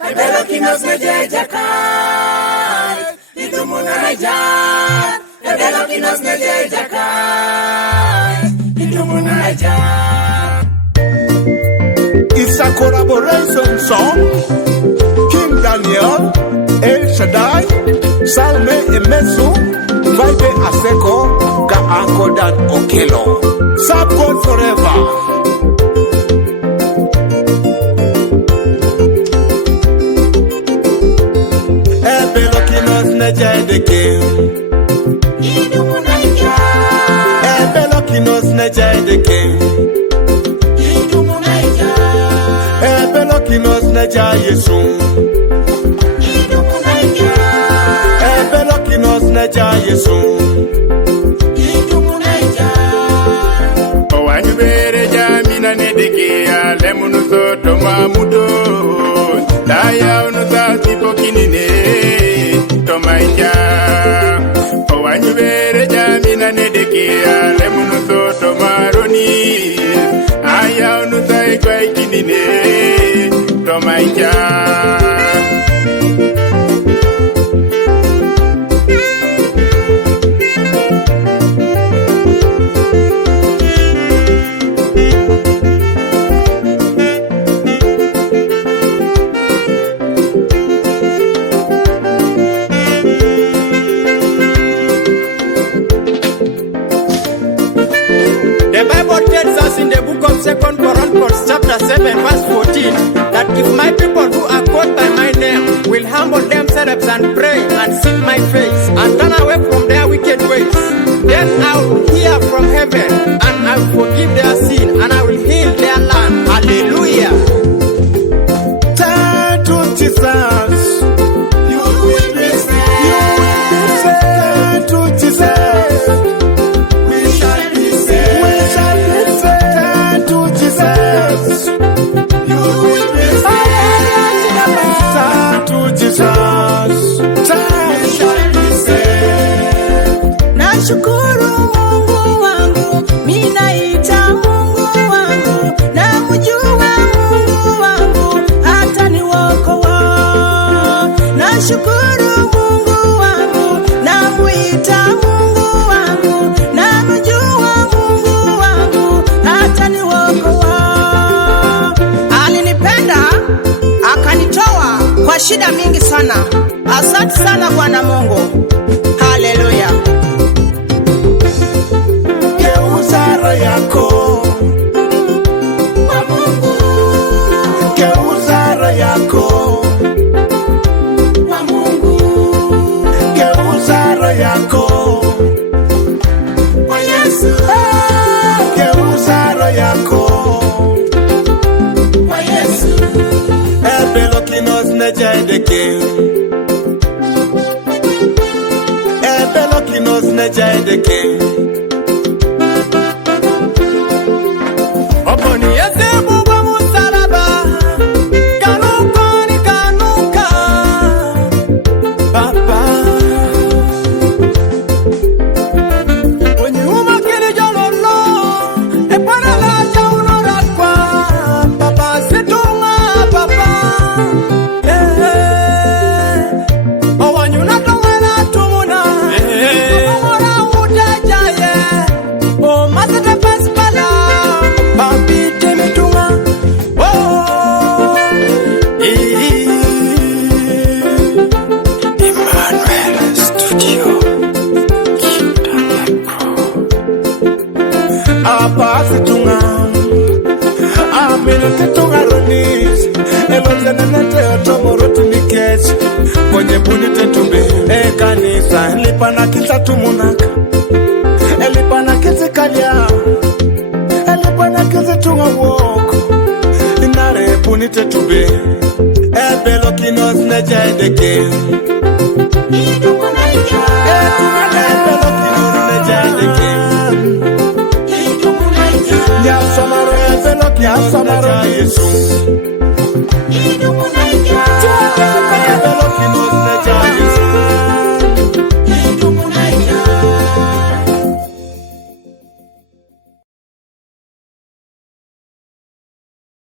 Kebelokinos Nejai Jakai, Idumuna Nejai. Kebelokinos Nejai Jakai, Idumuna Nejai. It's a collaboration song. King Daniel, El Shaddai, Salme Emesu, Vibe Aseko, Ka Uncle Dan Okelo. Serve God forever. Kebelokinos Nejai Edeke, Idumuna Nejai. Kebelokinos Nejai Edeke, Idumuna Nejai. Kebelokinos Nejai Yesu, Idumuna Nejai. Kebelokinos Nejai Yesu. Idumuna Nejai. Owanyu bere jamina nedeke alemunu soto mamudo. Daya unuza sipo kinine tomaija. Owanyu bere jamina nedeke alemunu soto maroni. Aya unuza ikwa ikinine tomaija. The Bible tells us in the book of 2 Corinthians chapter 7 verse 14 that if my people who are called by my name will humble themselves and pray and seek my face and turn away from their wicked ways, then I will hear from heaven and I will forgive their sin and I will heal their land. Hallelujah. Turn to Jesus. You will be saved. Turn to Jesus. We shall be saved. We shall be saved. Turn to Jesus. You will be saved. Turn to Jesus. Turn. We shall be saved. Nashukuru Mungu wangu, minaita Mungu wangu, namjua Mungu wangu, hata niokoa. Nashukuru Mungu wangu, namuita Mungu wangu, namjua Mungu wangu, hata niokoa. Alinipenda, akanitoa kwa shida mingi sana. Asante sana Bwana Mungu. Haleluya. Geuza roho yako. Kwa Mungu, Geuza roho yako. kwa Mungu, Geuza roho yako. kwa Yesu, Geuza roho yako. kwa Yesu. Kebelokinos Nejai Edeke. Kebelokinos Nejai Edeke. Oponi Yesu wa musalaba, kanuka ni kanuka, Papa. Onyuma kili jololo, epana la jaunora kwa, Papa setunga Papa. Owanyuna tongana tumuna, Omora ujajaye, O masete paspala, Papi temetunga, Emmanuel Studio, Apa situnga. Amino tetunga ronis. Elonze nenete otomoroti nikech. Kwenye buni tetumbe. Kanisa. Lipana kita tumunaka. Elipana kiti kalia. Elipana kiti tunga woko. Inare buni tetumbe. Kebelokinos Nejai Edeke. Idumuna Nejai. Kebelokinos Nejai Edeke. Idumuna Nejai. Nyasomaro Kebelokinos Nejai Yesu.